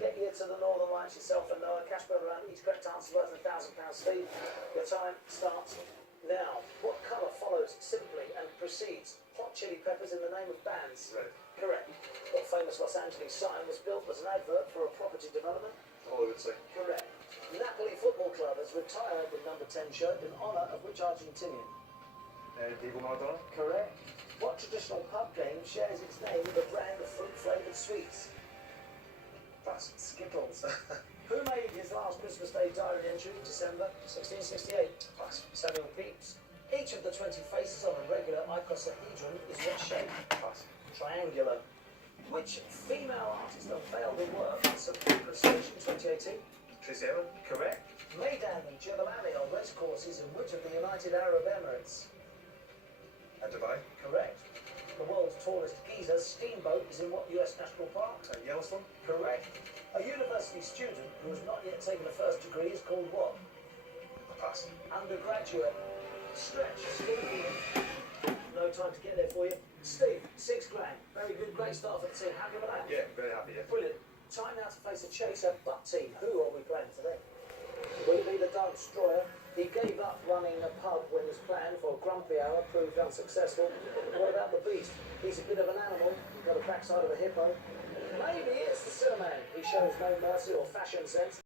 Get you to the Northern Lights yourself and Noah. Cash per round. Each correct answer worth £1,000, Steve. Your time starts now. What colour follows simply and precedes hot chili peppers in the name of bands? Red. Correct. What famous Los Angeles sign was built as an advert for a property development? Hollywood sign. Correct. Napoli Football Club has retired the number 10 shirt in honour of which Argentinian? Diego Maradona. Correct. What traditional pub game shares its name with a brand of fruit-flavoured sweets? Pass. Skittles. Who made his last Christmas Day diary entry in December 1668? Pass. Samuel Pepys. Each of the 20 faces on a regular icosahedron is what shape? Pass. Triangular. Which female artist unveiled her work at St. Pancras Station 2018? Tracy Emin. Correct. Maidan and Jebel Ali are race courses in which of the United Arab Emirates? Dubai. Correct. The world's tallest Giza steamboat is in what US national park? Yellowstone. Correct. A university student who has not yet taken a first degree is called what? Pass. Undergraduate. Stretch. Steve. No time to get there for you. Steve, £6 grand. Very good, great start for the team. Happy with that? Yeah, very happy. Yeah. Brilliant. Time now to face a chaser, but team. Who are we playing today? Will it be the Dark Destroyer? He gave up running a pub when his plan for Grumpy Hour proved unsuccessful. What about the Beast? He's a bit of an animal. He's got a backside of a hippo. Maybe it's the Cinnamon. He shows no mercy or fashion sense.